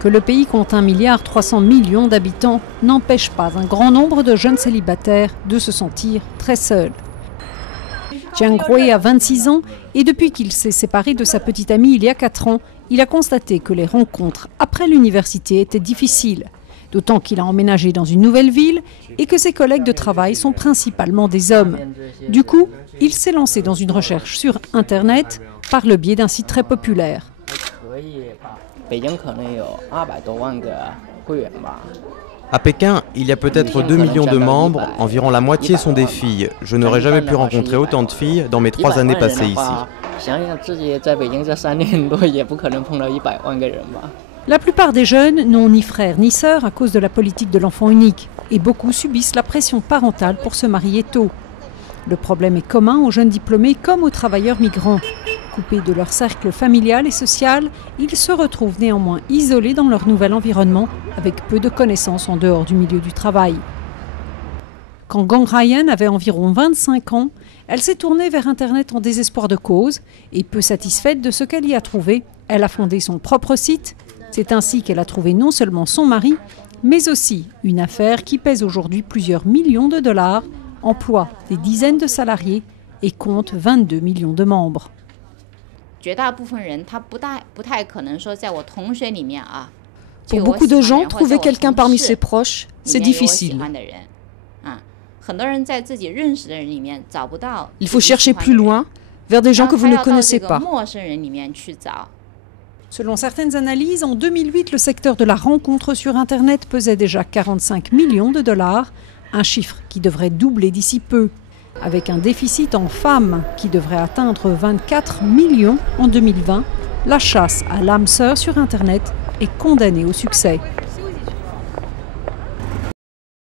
Que le pays compte 1,3 milliard d'habitants n'empêche pas un grand nombre de jeunes célibataires de se sentir très seuls. Jiang Hui a 26 ans et depuis qu'il s'est séparé de sa petite amie il y a 4 ans, il a constaté que les rencontres après l'université étaient difficiles. D'autant qu'il a emménagé dans une nouvelle ville et que ses collègues de travail sont principalement des hommes. Du coup, il s'est lancé dans une recherche sur Internet par le biais d'un site très populaire. À Pékin, il y a peut-être 2 millions de membres, environ la moitié sont des filles. Je n'aurais jamais pu rencontrer autant de filles dans mes 3 années passées ici. La plupart des jeunes n'ont ni frère ni sœur à cause de la politique de l'enfant unique et beaucoup subissent la pression parentale pour se marier tôt. Le problème est commun aux jeunes diplômés comme aux travailleurs migrants. Coupés de leur cercle familial et social, ils se retrouvent néanmoins isolés dans leur nouvel environnement avec peu de connaissances en dehors du milieu du travail. Quand Gang Ryan avait environ 25 ans, elle s'est tournée vers Internet en désespoir de cause et peu satisfaite de ce qu'elle y a trouvé, elle a fondé son propre site. C'est ainsi qu'elle a trouvé non seulement son mari, mais aussi une affaire qui pèse aujourd'hui plusieurs millions de dollars, emploie des dizaines de salariés et compte 22 millions de membres. Pour beaucoup de gens, trouver quelqu'un parmi ses proches, c'est difficile. Il faut chercher plus loin, vers des gens que vous ne connaissez pas. Selon certaines analyses, en 2008, le secteur de la rencontre sur Internet pesait déjà 45 millions de dollars, un chiffre qui devrait doubler d'ici peu, avec un déficit en femmes qui devrait atteindre 24 millions en 2020. La chasse à l'âme sœur sur Internet est condamnée au succès.